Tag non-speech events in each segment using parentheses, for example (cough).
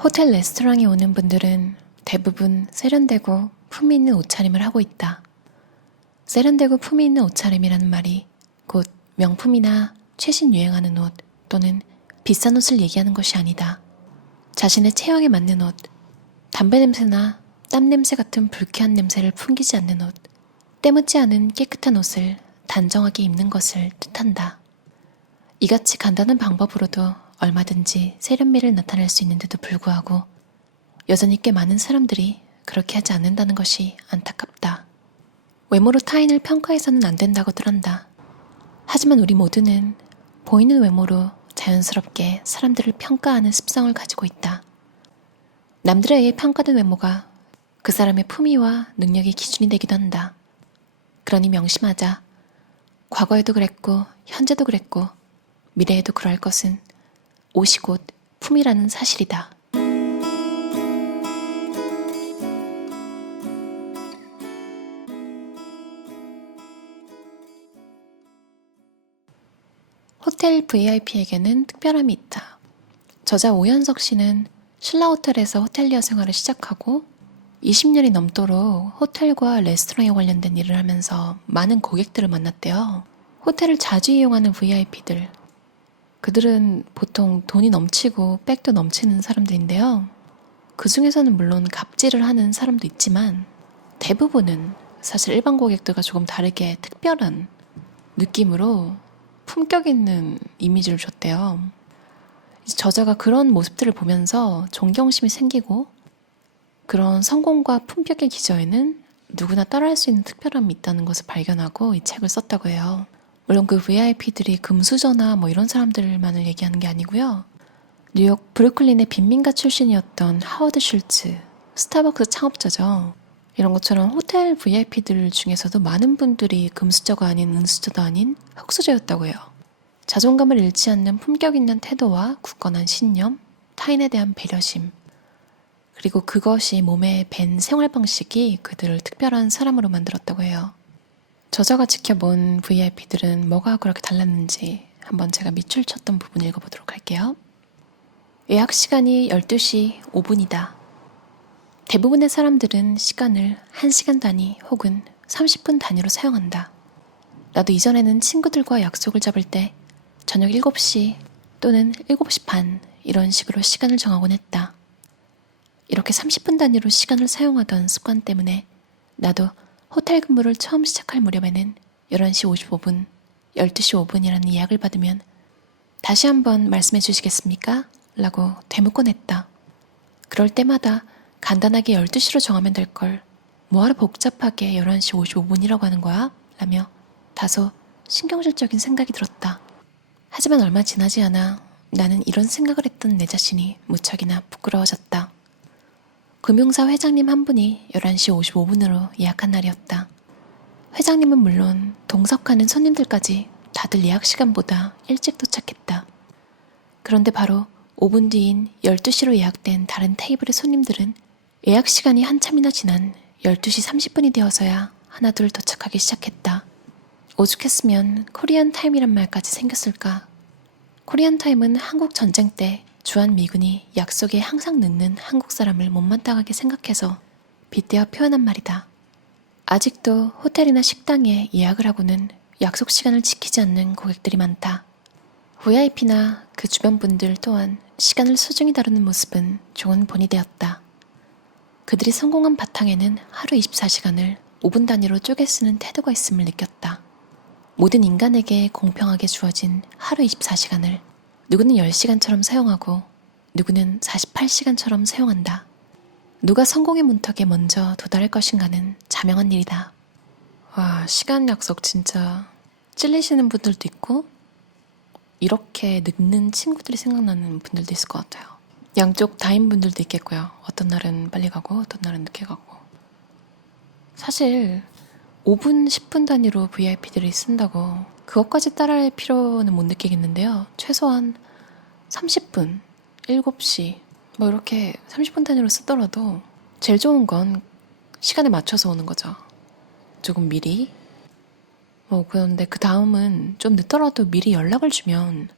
호텔 레스토랑에 오는 분들은 대부분 세련되고 품위 있는 옷차림을 하고 있다. 세련되고 품위 있는 옷차림이라는 말이 곧 명품이나 최신 유행하는 옷 또는 비싼 옷을 얘기하는 것이 아니다. 자신의 체형에 맞는 옷, 담배 냄새나 땀 냄새 같은 불쾌한 냄새를 풍기지 않는 옷, 때묻지 않은 깨끗한 옷을 단정하게 입는 것을 뜻한다. 이같이 간단한 방법으로도 얼마든지 세련미를 나타낼 수 있는데도 불구하고 여전히 꽤 많은 사람들이 그렇게 하지 않는다는 것이 안타깝다. 외모로 타인을 평가해서는 안 된다고들 한다. 하지만 우리 모두는 보이는 외모로 자연스럽게 사람들을 평가하는 습성을 가지고 있다. 남들에 의해 평가된 외모가 그 사람의 품위와 능력의 기준이 되기도 한다. 그러니 명심하자. 과거에도 그랬고, 현재도 그랬고, 미래에도 그럴 것은 옷이 곧 품이라는 사실이다. 호텔 VIP에게는 특별함이 있다. 저자 오현석 씨는 신라 호텔에서 호텔리어 생활을 시작하고 20년이 넘도록 호텔과 레스토랑에 관련된 일을 하면서 많은 고객들을 만났대요. 호텔을 자주 이용하는 VIP들. 그들은 보통 돈이 넘치고 백도 넘치는 사람들인데요. 그 중에서는 물론 갑질을 하는 사람도 있지만 대부분은 사실 일반 고객들과 조금 다르게 특별한 느낌으로 품격 있는 이미지를 줬대요. 저자가 그런 모습들을 보면서 존경심이 생기고 그런 성공과 품격의 기저에는 누구나 따라할 수 있는 특별함이 있다는 것을 발견하고 이 책을 썼다고 해요. 물론 그 VIP들이 금수저나 뭐 이런 사람들만을 얘기하는 게 아니고요. 뉴욕 브루클린의 빈민가 출신이었던 하워드 슐츠, 스타벅스 창업자죠. 이런 것처럼 호텔 VIP들 중에서도 많은 분들이 금수저가 아닌 은수저도 아닌 흑수저였다고 해요. 자존감을 잃지 않는 품격 있는 태도와 굳건한 신념, 타인에 대한 배려심, 그리고 그것이 몸에 밴 생활 방식이 그들을 특별한 사람으로 만들었다고 해요. 저자가 지켜본 VIP들은 뭐가 그렇게 달랐는지 한번 제가 밑줄 쳤던 부분 읽어보도록 할게요. 예약 시간이 12시 5분이다. 대부분의 사람들은 시간을 1시간 단위 혹은 30분 단위로 사용한다. 나도 이전에는 친구들과 약속을 잡을 때 저녁 7시 또는 7시 반 이런 식으로 시간을 정하곤 했다. 이렇게 30분 단위로 시간을 사용하던 습관 때문에 나도 호텔 근무를 처음 시작할 무렵에는 11시 55분, 12시 5분이라는 예약을 받으면 다시 한번 말씀해 주시겠습니까? 라고 되묻곤 했다. 그럴 때마다 간단하게 12시로 정하면 될 걸 뭐하러 복잡하게 11시 55분이라고 하는 거야? 라며 다소 신경질적인 생각이 들었다. 하지만 얼마 지나지 않아 나는 이런 생각을 했던 내 자신이 무척이나 부끄러워졌다. 금융사 회장님 한 분이 11시 55분으로 예약한 날이었다. 회장님은 물론 동석하는 손님들까지 다들 예약 시간보다 일찍 도착했다. 그런데 바로 5분 뒤인 12시로 예약된 다른 테이블의 손님들은 예약 시간이 한참이나 지난 12시 30분이 되어서야 하나둘 도착하기 시작했다. 오죽했으면 코리안 타임이란 말까지 생겼을까. 코리안 타임은 한국 전쟁 때 주한 미군이 약속에 항상 늦는 한국 사람을 못마땅하게 생각해서 빗대어 표현한 말이다. 아직도 호텔이나 식당에 예약을 하고는 약속 시간을 지키지 않는 고객들이 많다. VIP나 그 주변 분들 또한 시간을 소중히 다루는 모습은 좋은 본이 되었다. 그들이 성공한 바탕에는 하루 24시간을 5분 단위로 쪼개 쓰는 태도가 있음을 느꼈다. 모든 인간에게 공평하게 주어진 하루 24시간을 누구는 10시간처럼 사용하고 누구는 48시간처럼 사용한다. 누가 성공의 문턱에 먼저 도달할 것인가는 자명한 일이다. 와, 시간 약속 진짜 찔리시는 분들도 있고 이렇게 늙는 친구들이 생각나는 분들도 있을 것 같아요. 양쪽 다인 분들도 있겠고요. 어떤 날은 빨리 가고 어떤 날은 늦게 가고. 사실 5분, 10분 단위로 VIP들이 쓴다고 그것까지 따라할 필요는 못 느끼겠는데요. 최소한 30분, 7시 뭐 이렇게 30분 단위로 쓰더라도 제일 좋은 건 시간에 맞춰서 오는 거죠. 조금 미리. 뭐 그런데 그 다음은 좀 늦더라도 미리 연락을 주면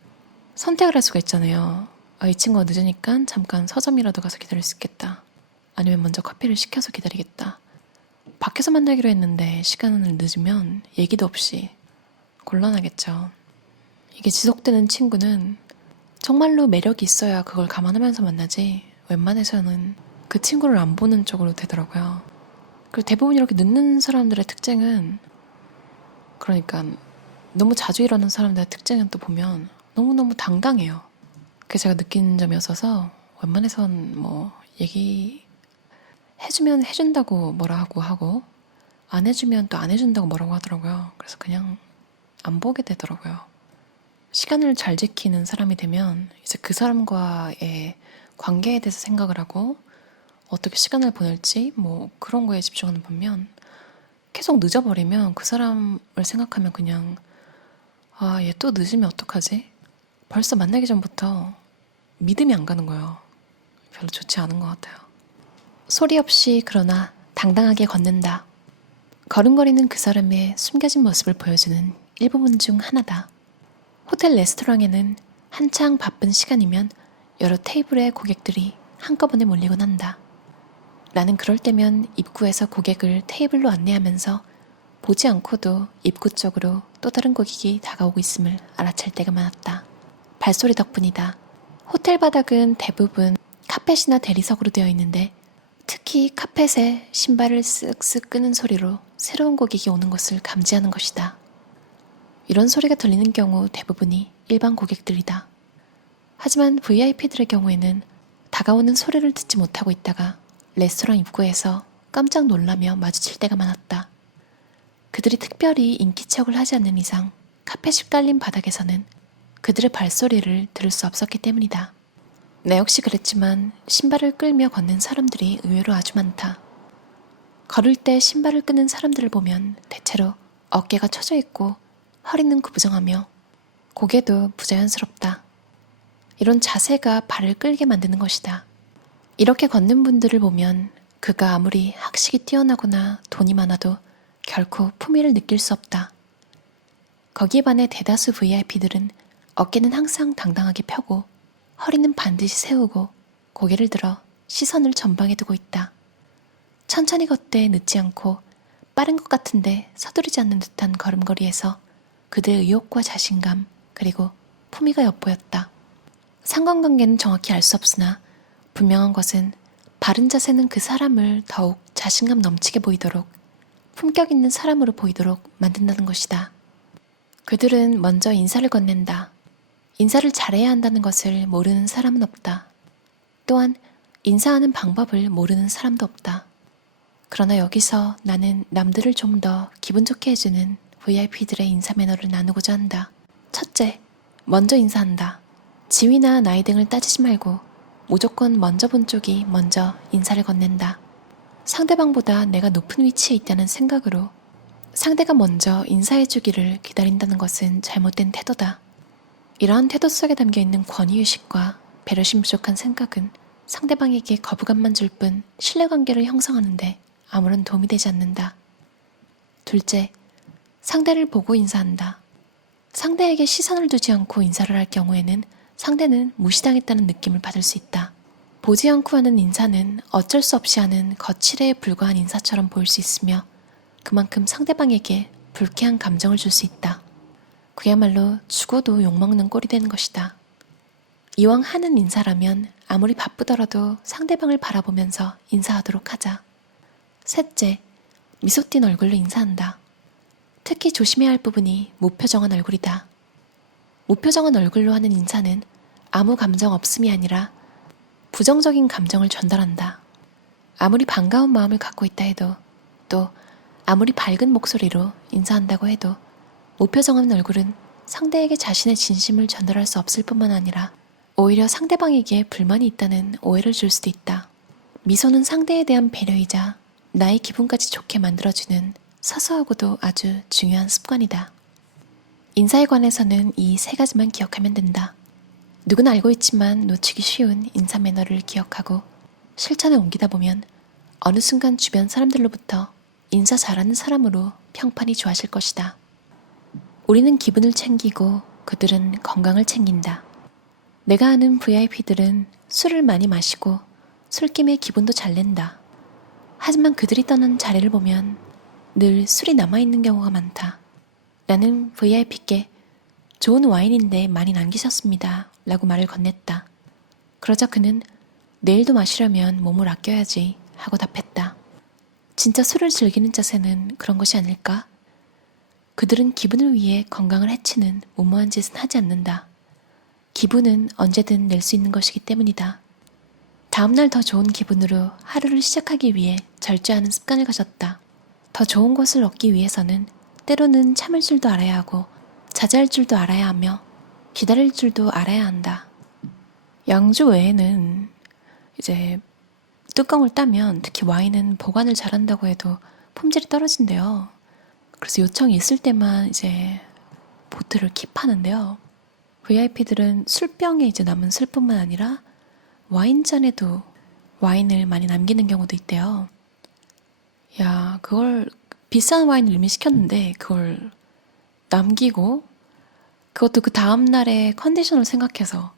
선택을 할 수가 있잖아요. 아, 이 친구가 늦으니까 잠깐 서점이라도 가서 기다릴 수 있겠다. 아니면 먼저 커피를 시켜서 기다리겠다. 밖에서 만나기로 했는데 시간을 늦으면 얘기도 없이 곤란하겠죠. 이게 지속되는 친구는 정말로 매력이 있어야 그걸 감안하면서 만나지 웬만해서는 그 친구를 안 보는 쪽으로 되더라고요. 그리고 대부분 이렇게 늦는 사람들의 특징은 그러니까 너무 자주 일어나는 사람들의 특징은 또 보면 너무너무 당당해요. 그게 제가 느낀 점이었어서 웬만해선 뭐 얘기 해주면 해준다고 뭐라 하고 하고 안 해주면 또 안 해준다고 뭐라고 하더라고요. 그래서 그냥 안 보게 되더라고요. 시간을 잘 지키는 사람이 되면 이제 그 사람과의 관계에 대해서 생각을 하고 어떻게 시간을 보낼지 뭐 그런 거에 집중하는 반면 계속 늦어버리면 그 사람을 생각하면 그냥 아, 얘 또 늦으면 어떡하지? 벌써 만나기 전부터 믿음이 안 가는 거예요. 별로 좋지 않은 것 같아요. 소리 없이 그러나 당당하게 걷는다. 걸음거리는 그 사람의 숨겨진 모습을 보여주는 일부분 중 하나다. 호텔 레스토랑에는 한창 바쁜 시간이면 여러 테이블의 고객들이 한꺼번에 몰리곤 한다. 나는 그럴 때면 입구에서 고객을 테이블로 안내하면서 보지 않고도 입구 쪽으로 또 다른 고객이 다가오고 있음을 알아챌 때가 많았다. 발소리 덕분이다. 호텔 바닥은 대부분 카펫이나 대리석으로 되어 있는데 특히 카펫에 신발을 쓱쓱 끄는 소리로 새로운 고객이 오는 것을 감지하는 것이다. 이런 소리가 들리는 경우 대부분이 일반 고객들이다. 하지만 VIP들의 경우에는 다가오는 소리를 듣지 못하고 있다가 레스토랑 입구에서 깜짝 놀라며 마주칠 때가 많았다. 그들이 특별히 인기척을 하지 않는 이상 카펫이 깔린 바닥에서는 그들의 발소리를 들을 수 없었기 때문이다. 나 역시 그랬지만 신발을 끌며 걷는 사람들이 의외로 아주 많다. 걸을 때 신발을 끄는 사람들을 보면 대체로 어깨가 처져 있고 허리는 구부정하며 고개도 부자연스럽다. 이런 자세가 발을 끌게 만드는 것이다. 이렇게 걷는 분들을 보면 그가 아무리 학식이 뛰어나거나 돈이 많아도 결코 품위를 느낄 수 없다. 거기에 반해 대다수 VIP들은 어깨는 항상 당당하게 펴고 허리는 반드시 세우고 고개를 들어 시선을 전방에 두고 있다. 천천히 걷되 늦지 않고 빠른 것 같은데 서두르지 않는 듯한 걸음걸이에서 그들의 의욕과 자신감 그리고 품위가 엿보였다. 상관관계는 정확히 알 수 없으나 분명한 것은 바른 자세는 그 사람을 더욱 자신감 넘치게 보이도록 품격 있는 사람으로 보이도록 만든다는 것이다. 그들은 먼저 인사를 건넨다. 인사를 잘해야 한다는 것을 모르는 사람은 없다. 또한 인사하는 방법을 모르는 사람도 없다. 그러나 여기서 나는 남들을 좀 더 기분 좋게 해주는 VIP들의 인사 매너를 나누고자 한다. 첫째, 먼저 인사한다. 지위나 나이 등을 따지지 말고 무조건 먼저 본 쪽이 먼저 인사를 건넨다. 상대방보다 내가 높은 위치에 있다는 생각으로 상대가 먼저 인사해주기를 기다린다는 것은 잘못된 태도다. 이러한 태도 속에 담겨 있는 권위의식과 배려심 부족한 생각은 상대방에게 거부감만 줄 뿐 신뢰관계를 형성하는데 아무런 도움이 되지 않는다. 둘째, 상대를 보고 인사한다. 상대에게 시선을 두지 않고 인사를 할 경우에는 상대는 무시당했다는 느낌을 받을 수 있다. 보지 않고 하는 인사는 어쩔 수 없이 하는 거칠에 불과한 인사처럼 보일 수 있으며 그만큼 상대방에게 불쾌한 감정을 줄 수 있다. 그야말로 죽어도 욕먹는 꼴이 되는 것이다. 이왕 하는 인사라면 아무리 바쁘더라도 상대방을 바라보면서 인사하도록 하자. 셋째, 미소 띈 얼굴로 인사한다. 특히 조심해야 할 부분이 무표정한 얼굴이다. 무표정한 얼굴로 하는 인사는 아무 감정 없음이 아니라 부정적인 감정을 전달한다. 아무리 반가운 마음을 갖고 있다 해도 또 아무리 밝은 목소리로 인사한다고 해도 무표정한 얼굴은 상대에게 자신의 진심을 전달할 수 없을 뿐만 아니라 오히려 상대방에게 불만이 있다는 오해를 줄 수도 있다. 미소는 상대에 대한 배려이자 나의 기분까지 좋게 만들어주는 사소하고도 아주 중요한 습관이다. 인사에 관해서는 이 세 가지만 기억하면 된다. 누구나 알고 있지만 놓치기 쉬운 인사 매너를 기억하고 실천에 옮기다 보면 어느 순간 주변 사람들로부터 인사 잘하는 사람으로 평판이 좋아질 것이다. 우리는 기분을 챙기고 그들은 건강을 챙긴다. 내가 아는 VIP들은 술을 많이 마시고 술김에 기분도 잘 낸다. 하지만 그들이 떠난 자리를 보면 늘 술이 남아있는 경우가 많다. 나는 VIP께 좋은 와인인데 많이 남기셨습니다. 라고 말을 건넸다. 그러자 그는 내일도 마시려면 몸을 아껴야지 하고 답했다. 진짜 술을 즐기는 자세는 그런 것이 아닐까? 그들은 기분을 위해 건강을 해치는 무모한 짓은 하지 않는다. 기분은 언제든 낼 수 있는 것이기 때문이다. 다음날 더 좋은 기분으로 하루를 시작하기 위해 절제하는 습관을 가졌다. 더 좋은 것을 얻기 위해서는 때로는 참을 줄도 알아야 하고 자제할 줄도 알아야 하며 기다릴 줄도 알아야 한다. 양주 외에는 이제 뚜껑을 따면 특히 와인은 보관을 잘한다고 해도 품질이 떨어진대요. 그래서 요청이 있을 때만 이제 보트를 킵하는데요. VIP들은 술병에 이제 남은 술뿐만 아니라 와인잔에도 와인을 많이 남기는 경우도 있대요. 야, 그걸 비싼 와인을 이미 시켰는데 그걸 남기고 그것도 그 다음 날의 컨디션을 생각해서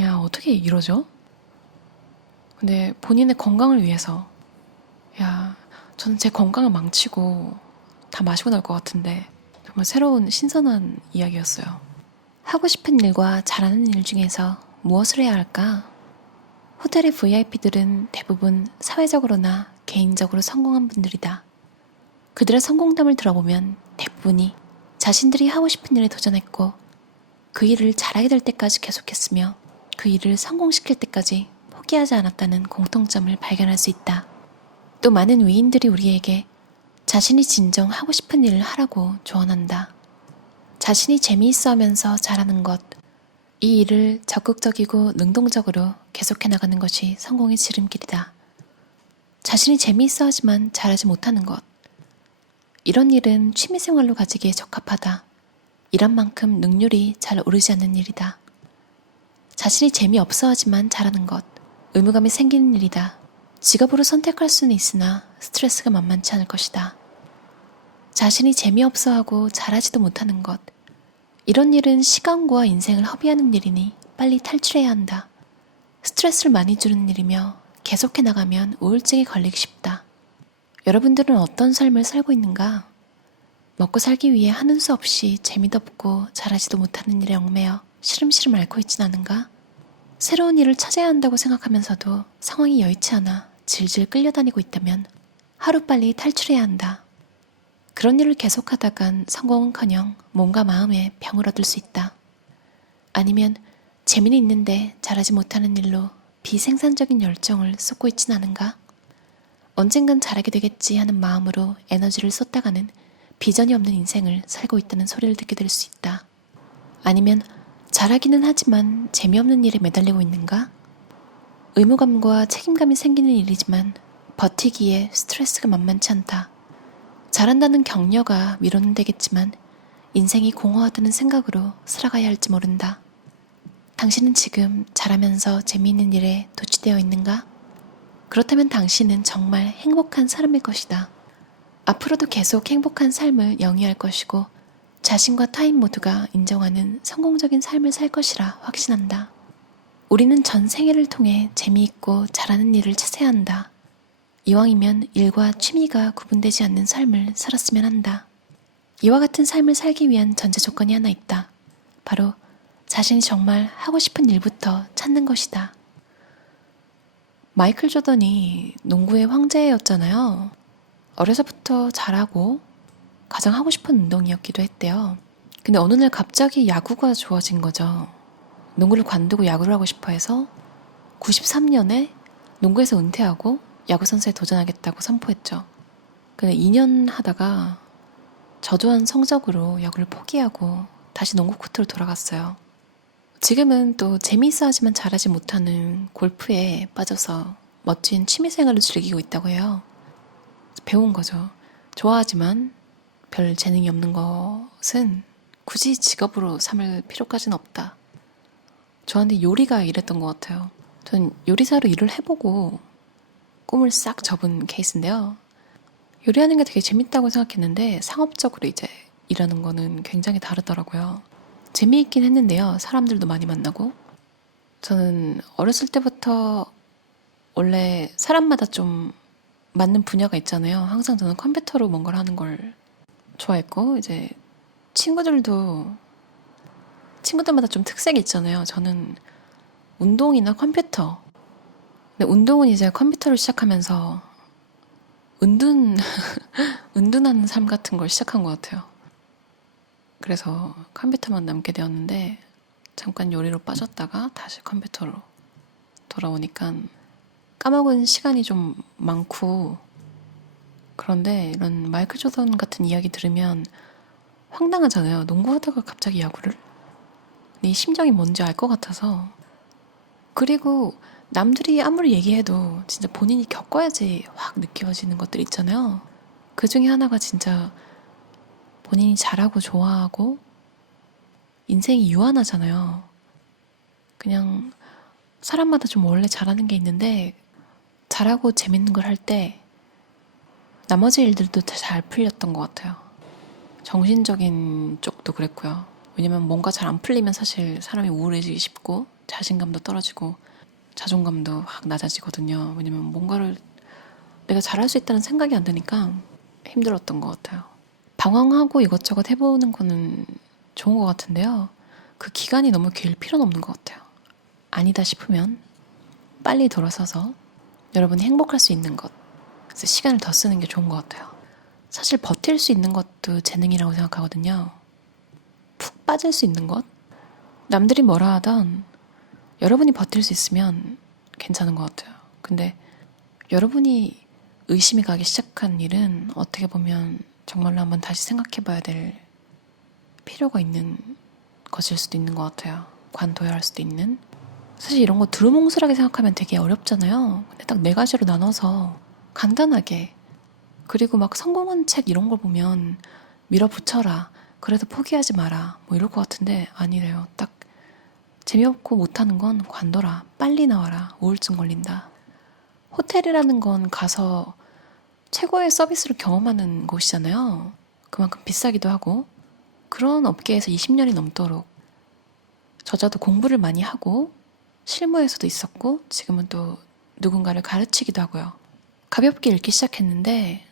야, 어떻게 이러죠? 근데 본인의 건강을 위해서 야, 저는 제 건강을 망치고 다 마시고 날 것 같은데 정말 새로운 신선한 이야기였어요. 하고 싶은 일과 잘하는 일 중에서 무엇을 해야 할까? 호텔의 VIP들은 대부분 사회적으로나 개인적으로 성공한 분들이다. 그들의 성공담을 들어보면 대부분이 자신들이 하고 싶은 일에 도전했고 그 일을 잘하게 될 때까지 계속했으며 그 일을 성공시킬 때까지 포기하지 않았다는 공통점을 발견할 수 있다. 또 많은 위인들이 우리에게 자신이 진정 하고 싶은 일을 하라고 조언한다. 자신이 재미있어 하면서 잘하는 것, 이 일을 적극적이고 능동적으로 계속해 나가는 것이 성공의 지름길이다. 자신이 재미있어 하지만 잘하지 못하는 것. 이런 일은 취미생활로 가지기에 적합하다. 이런 만큼 능률이 잘 오르지 않는 일이다. 자신이 재미없어 하지만 잘하는 것. 의무감이 생기는 일이다. 직업으로 선택할 수는 있으나 스트레스가 만만치 않을 것이다. 자신이 재미없어 하고 잘하지도 못하는 것. 이런 일은 시간과 인생을 허비하는 일이니 빨리 탈출해야 한다. 스트레스를 많이 주는 일이며 계속해 나가면 우울증에 걸리기 쉽다. 여러분들은 어떤 삶을 살고 있는가? 먹고 살기 위해 하는 수 없이 재미도 없고 잘하지도 못하는 일에 얽매여 시름시름 앓고 있진 않은가? 새로운 일을 찾아야 한다고 생각하면서도 상황이 여의치 않아 질질 끌려다니고 있다면 하루빨리 탈출해야 한다. 그런 일을 계속하다간 성공은커녕 몸과 마음에 병을 얻을 수 있다. 아니면 재미는 있는데 잘하지 못하는 일로 비생산적인 열정을 쏟고 있진 않은가? 언젠간 잘하게 되겠지 하는 마음으로 에너지를 쏟다가는 비전이 없는 인생을 살고 있다는 소리를 듣게 될 수 있다. 아니면 잘하기는 하지만 재미없는 일에 매달리고 있는가? 의무감과 책임감이 생기는 일이지만 버티기에 스트레스가 만만치 않다. 잘한다는 격려가 위로는 되겠지만 인생이 공허하다는 생각으로 살아가야 할지 모른다. 당신은 지금 잘하면서 재미있는 일에 도취되어 있는가? 그렇다면 당신은 정말 행복한 사람일 것이다. 앞으로도 계속 행복한 삶을 영위할 것이고 자신과 타인 모두가 인정하는 성공적인 삶을 살 것이라 확신한다. 우리는 전 생애를 통해 재미있고 잘하는 일을 찾아야 한다. 이왕이면 일과 취미가 구분되지 않는 삶을 살았으면 한다. 이와 같은 삶을 살기 위한 전제 조건이 하나 있다. 바로 자신이 정말 하고 싶은 일부터 찾는 것이다. 마이클 조던이 농구의 황제였잖아요. 어려서부터 잘하고 가장 하고 싶은 운동이었기도 했대요. 근데 어느 날 갑자기 야구가 좋아진 거죠. 농구를 관두고 야구를 하고 싶어 해서 93년에 농구에서 은퇴하고 야구선수에 도전하겠다고 선포했죠. 근데 2년 하다가 저조한 성적으로 야구를 포기하고 다시 농구 코트로 돌아갔어요. 지금은 또 재미있어 하지만 잘하지 못하는 골프에 빠져서 멋진 취미생활을 즐기고 있다고 해요. 배운 거죠. 좋아하지만 별 재능이 없는 것은 굳이 직업으로 삼을 필요까지는 없다. 저한테 요리가 이랬던 것 같아요. 전 요리사로 일을 해보고 꿈을 싹 접은 케이스인데요. 요리하는 게 되게 재밌다고 생각했는데 상업적으로 이제 일하는 거는 굉장히 다르더라고요. 재미있긴 했는데요. 사람들도 많이 만나고. 저는 어렸을 때부터 원래 사람마다 좀 맞는 분야가 있잖아요. 항상 저는 컴퓨터로 뭔가를 하는 걸 좋아했고, 이제 친구들도 친구들마다 좀 특색이 있잖아요. 저는 운동이나 컴퓨터. 근데 운동은 이제 컴퓨터를 시작하면서 은둔, (laughs) 은둔하는 삶 같은 걸 시작한 것 같아요. 그래서 컴퓨터만 남게 되었는데 잠깐 요리로 빠졌다가 다시 컴퓨터로 돌아오니까 까먹은 시간이 좀 많고 그런데 이런 마이클 조던 같은 이야기 들으면 황당하잖아요. 농구하다가 갑자기 야구를? 네 심정이 뭔지 알 것 같아서 그리고 남들이 아무리 얘기해도 진짜 본인이 겪어야지 확 느껴지는 것들 있잖아요. 그 중에 하나가 진짜 본인이 잘하고 좋아하고 인생이 유한하잖아요. 그냥 사람마다 좀 원래 잘하는 게 있는데 잘하고 재밌는 걸 할 때 나머지 일들도 다잘 풀렸던 것 같아요. 정신적인 쪽도 그랬고요. 왜냐면 뭔가 잘 안 풀리면 사실 사람이 우울해지기 쉽고 자신감도 떨어지고 자존감도 확 낮아지거든요. 왜냐면 뭔가를 내가 잘할 수 있다는 생각이 안 드니까 힘들었던 것 같아요. 방황하고 이것저것 해보는 거는 좋은 것 같은데요. 그 기간이 너무 길 필요는 없는 것 같아요. 아니다 싶으면 빨리 돌아서서 여러분이 행복할 수 있는 것, 그래서 시간을 더 쓰는 게 좋은 것 같아요. 사실 버틸 수 있는 것도 재능이라고 생각하거든요. 푹 빠질 수 있는 것? 남들이 뭐라 하던 여러분이 버틸 수 있으면 괜찮은 것 같아요. 근데 여러분이 의심이 가기 시작한 일은 어떻게 보면 정말로 한번 다시 생각해 봐야 될 필요가 있는 것일 수도 있는 것 같아요. 관둬야 할 수도 있는. 사실 이런 거 두루뭉술하게 생각하면 되게 어렵잖아요. 근데 딱 네 가지로 나눠서 간단하게 그리고 막 성공한 책 이런 걸 보면 밀어붙여라. 그래도 포기하지 마라. 뭐 이럴 것 같은데 아니래요. 딱 재미없고 못하는 건 관둬라. 빨리 나와라. 우울증 걸린다. 호텔이라는 건 가서 최고의 서비스를 경험하는 곳이잖아요. 그만큼 비싸기도 하고 그런 업계에서 20년이 넘도록 저자도 공부를 많이 하고 실무에서도 있었고 지금은 또 누군가를 가르치기도 하고요. 가볍게 읽기 시작했는데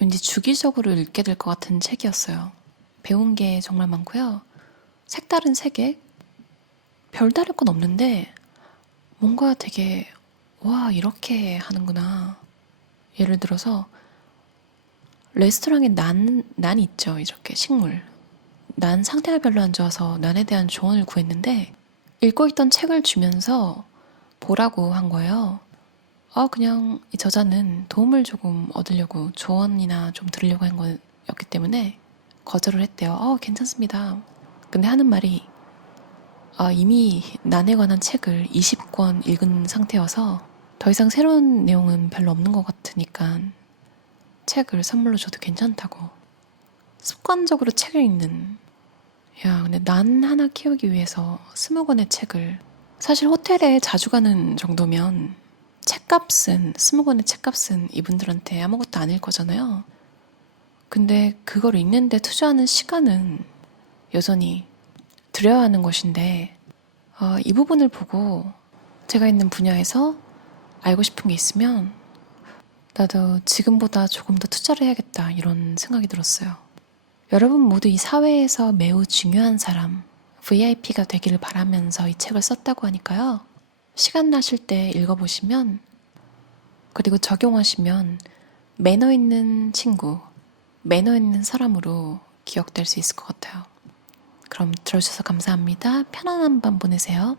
왠지 주기적으로 읽게 될 것 같은 책이었어요. 배운 게 정말 많고요. 색다른 세계? 별다를 건 없는데 뭔가 되게 와 이렇게 하는구나. 예를 들어서 레스토랑에 난, 난 있죠. 이렇게 식물. 난 상태가 별로 안 좋아서 난에 대한 조언을 구했는데 읽고 있던 책을 주면서 보라고 한 거예요. 아, 그냥 이 저자는 도움을 조금 얻으려고 조언이나 좀 들으려고 한 거였기 때문에 거절을 했대요. 어, 괜찮습니다. 근데 하는 말이 아, 이미 난에 관한 책을 20권 읽은 상태여서 더 이상 새로운 내용은 별로 없는 것 같으니까 책을 선물로 줘도 괜찮다고. 습관적으로 책을 읽는. 야, 근데 난 하나 키우기 위해서 스무 권의 책을. 사실 호텔에 자주 가는 정도면 책값은, 스무 권의 책값은 이분들한테 아무것도 아닐 거잖아요. 근데 그걸 읽는데 투자하는 시간은 여전히 드려야 하는 것인데, 어, 이 부분을 보고 제가 있는 분야에서 알고 싶은 게 있으면 나도 지금보다 조금 더 투자를 해야겠다 이런 생각이 들었어요. 여러분 모두 이 사회에서 매우 중요한 사람, VIP가 되기를 바라면서 이 책을 썼다고 하니까요. 시간 나실 때 읽어보시면 그리고 적용하시면 매너 있는 친구, 매너 있는 사람으로 기억될 수 있을 것 같아요. 그럼 들어주셔서 감사합니다. 편안한 밤 보내세요.